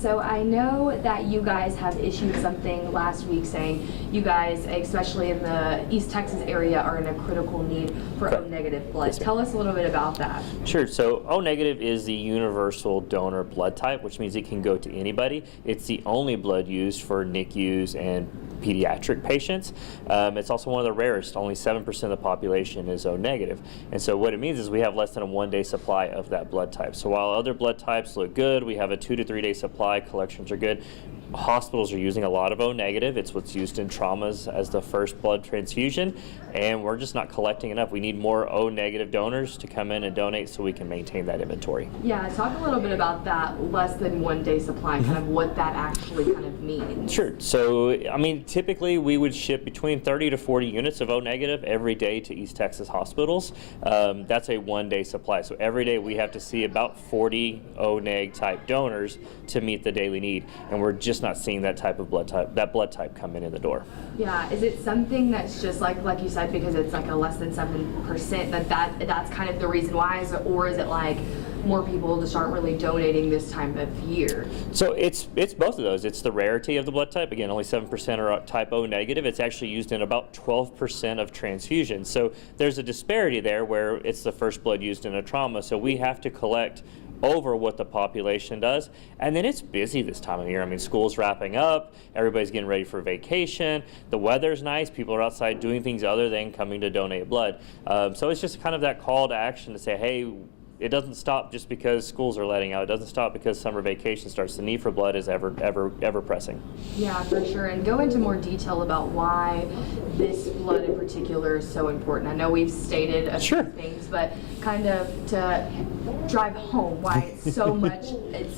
So I know that you guys have issued something last week saying you guys, especially in the East Texas area, are in a critical need for O-negative blood. Yes, Tell us a little bit about that. Sure. So O-negative is the universal donor blood type, which means it can go to anybody. It's the only blood used for NICUs and pediatric patients. It's also one of the rarest. Only 7% of the population is O-negative. And so what it means is we have less than a 1-day supply of that blood type. So while other blood types look good, we have a 2 to 3 day supply. Collections are good. Hospitals are using a lot of O-negative. It's what's used in traumas as the first blood transfusion, and we're just not collecting enough. We need more O-negative donors to come in and donate so we can maintain that inventory. Yeah, talk a little bit about that less than 1-day supply, kind of what that actually kind of means. Sure. So, I mean, typically we would ship between 30 to 40 units of O-negative every day to East Texas hospitals. That's a 1-day supply. So every day we have to see about 40 O-neg type donors to meet the daily need, and we're just not seeing that type of blood type come in the door. Yeah, is it something that's just like you said, because it's like a less than 7% that's kind of the reason why, or is it like more people just aren't really donating this time of year? So it's both of those. It's the rarity of the blood type. Again, only 7% are type O negative. It's actually used in about 12% of transfusions. So there's a disparity there where it's the first blood used in a trauma. So we have to collect over what the population does. And then it's busy this time of year. I mean, school's wrapping up, everybody's getting ready for vacation, the weather's nice, people are outside doing things other than coming to donate blood. So it's just kind of that call to action to say, hey, it doesn't stop just because schools are letting out. It doesn't stop because summer vacation starts. The need for blood is ever pressing. Yeah, for sure. And go into more detail about why this blood in particular is so important. I know we've stated a few things, but kind of to drive home why it's so much,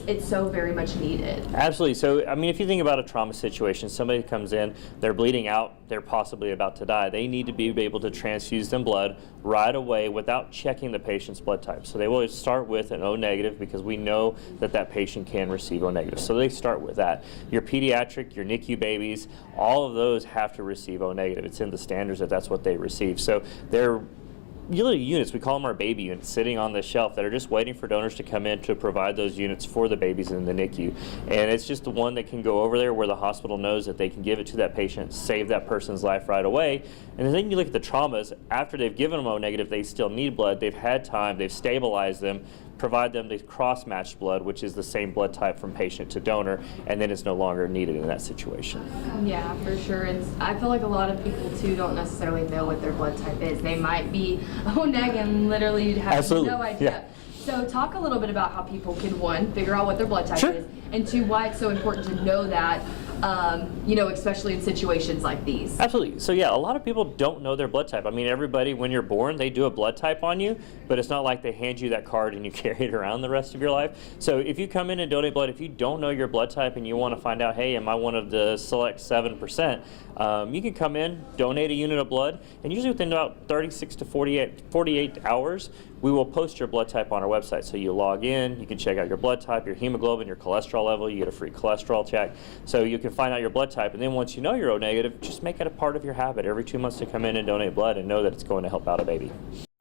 it's so very much needed. Absolutely. So, I mean, if you think about a trauma situation, somebody comes in, they're bleeding out, they're possibly about to die. They need to be able to transfuse them blood right away without checking the patient's blood type. So they will start with an O-negative because we know that that patient can receive O-negative. So they start with that. Your pediatric, your NICU babies, all of those have to receive O-negative. It's in the standards that that's what they receive. So they're little units, we call them our baby units, sitting on the shelf that are just waiting for donors to come in to provide those units for the babies in the NICU. And it's just the one that can go over there where the hospital knows that they can give it to that patient, save that person's life right away. And then you look at the traumas, after they've given them O-negative, they still need blood, they've had time, they've stabilized them, provide them the cross-matched blood, which is the same blood type from patient to donor, and then it's no longer needed in that situation. Yeah, for sure. I feel like a lot of people too don't necessarily know what their blood type is. They might be O-neg and literally have no idea. Yeah. So talk a little bit about how people can, one, figure out what their blood type is, and two, why it's so important to know that, you know, especially in situations like these. Absolutely. So yeah, a lot of people don't know their blood type. I mean, everybody, when you're born, they do a blood type on you, but it's not like they hand you that card and you carry it around the rest of your life. So if you come in and donate blood, if you don't know your blood type and you want to find out, hey, am I one of the select 7%, you can come in, donate a unit of blood, and usually within about 36 to 48 hours, we will post your blood type on our website. So you log in, you can check out your blood type, your hemoglobin, your cholesterol level, you get a free cholesterol check. So you can find out your blood type, and then once you know you're O-negative, just make it a part of your habit every 2 months to come in and donate blood and know that it's going to help out a baby.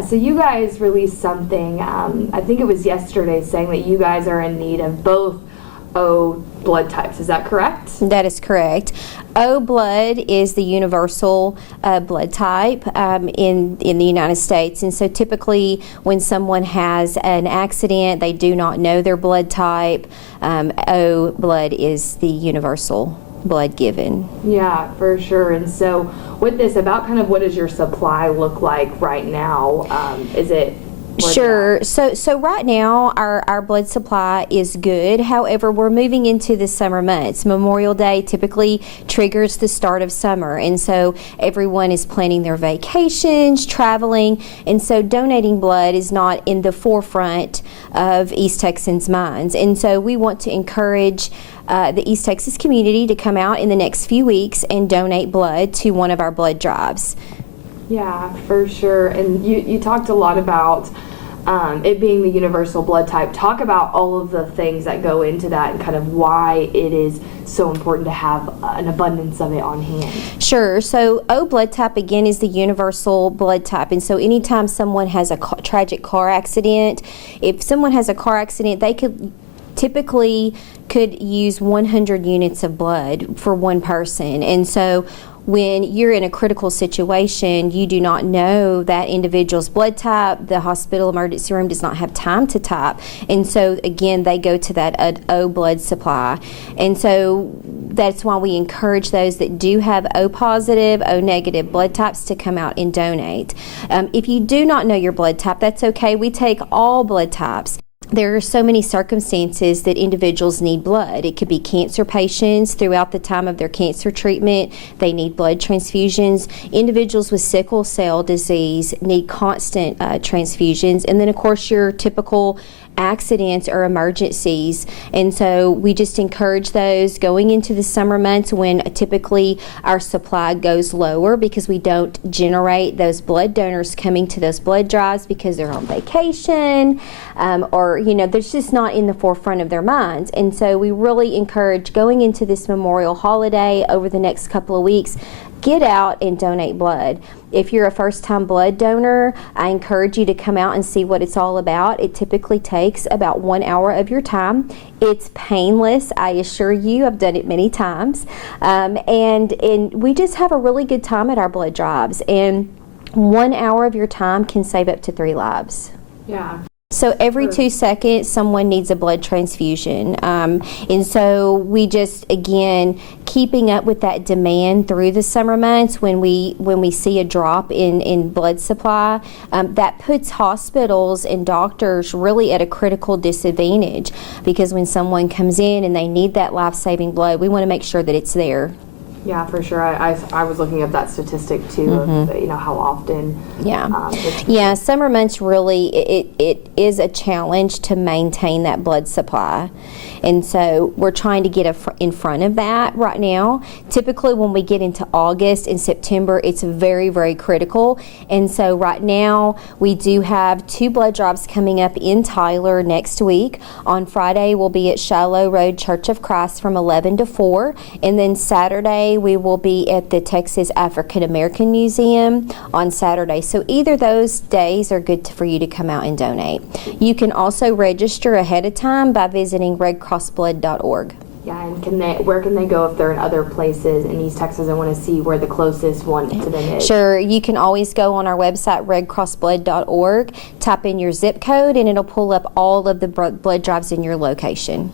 So you guys released something, I think it was yesterday, saying that you guys are in need of both O blood types. Is that correct? That is correct. O blood is the universal blood type in the United States, and so typically when someone has an accident, they do not know their blood type. O blood is the universal blood given. Yeah, for sure. And so with this, about kind of what does your supply look like right now? Is it Sure. So right now our blood supply is good. However, we're moving into the summer months. Memorial Day typically triggers the start of summer, and so everyone is planning their vacations, traveling, and so donating blood is not in the forefront of East Texans' minds. And so we want to encourage the East Texas community to come out in the next few weeks and donate blood to one of our blood drives. Yeah, for sure. And you talked a lot about it being the universal blood type. Talk about all of the things that go into that and kind of why it is so important to have an abundance of it on hand. Sure. So O blood type, again, is the universal blood type. And so anytime someone has a tragic car accident, if someone has a car accident, they could typically could use 100 units of blood for one person. And so when you're in a critical situation, you do not know that individual's blood type. The hospital emergency room does not have time to type. And so, again, they go to that O blood supply. And so that's why we encourage those that do have O positive, O negative blood types to come out and donate. If you do not know your blood type, that's okay. We take all blood types. There are so many circumstances that individuals need blood. It could be cancer patients throughout the time of their cancer treatment. They need blood transfusions. Individuals with sickle cell disease need constant transfusions. And then, of course, your typical accidents or emergencies. And so we just encourage those going into the summer months when typically our supply goes lower because we don't generate those blood donors coming to those blood drives because they're on vacation or, they're just not in the forefront of their minds. And so we really encourage going into this Memorial holiday over the next couple of weeks, get out and donate blood. If you're a first-time blood donor, I encourage you to come out and see what it's all about. It typically takes about 1 hour of your time. It's painless, I assure you. I've done it many times. And we just have a really good time at our blood drives. And 1 hour of your time can save up to 3 lives. Yeah. So every 2 seconds, someone needs a blood transfusion. And so we just, again, keeping up with that demand through the summer months when we see a drop in blood supply, that puts hospitals and doctors really at a critical disadvantage because when someone comes in and they need that life-saving blood, we want to make sure that it's there. Yeah, for sure. I was looking at that statistic too of how often. Yeah, summer months really it is a challenge to maintain that blood supply, and so we're trying to get in front of that right now. Typically, when we get into August and September, it's very, very critical, and so right now we do have 2 blood drops coming up in Tyler next week. On Friday, we'll be at Shiloh Road Church of Christ from 11 to 4, and then Saturday we will be at the Texas African American Museum on Saturday. So either those days are good for you to come out and donate. You can also register ahead of time by visiting redcrossblood.org. Yeah, and where can they go if they're in other places in East Texas and want to see where the closest one to them is? Sure, you can always go on our website, redcrossblood.org, type in your zip code, and it'll pull up all of the blood drives in your location.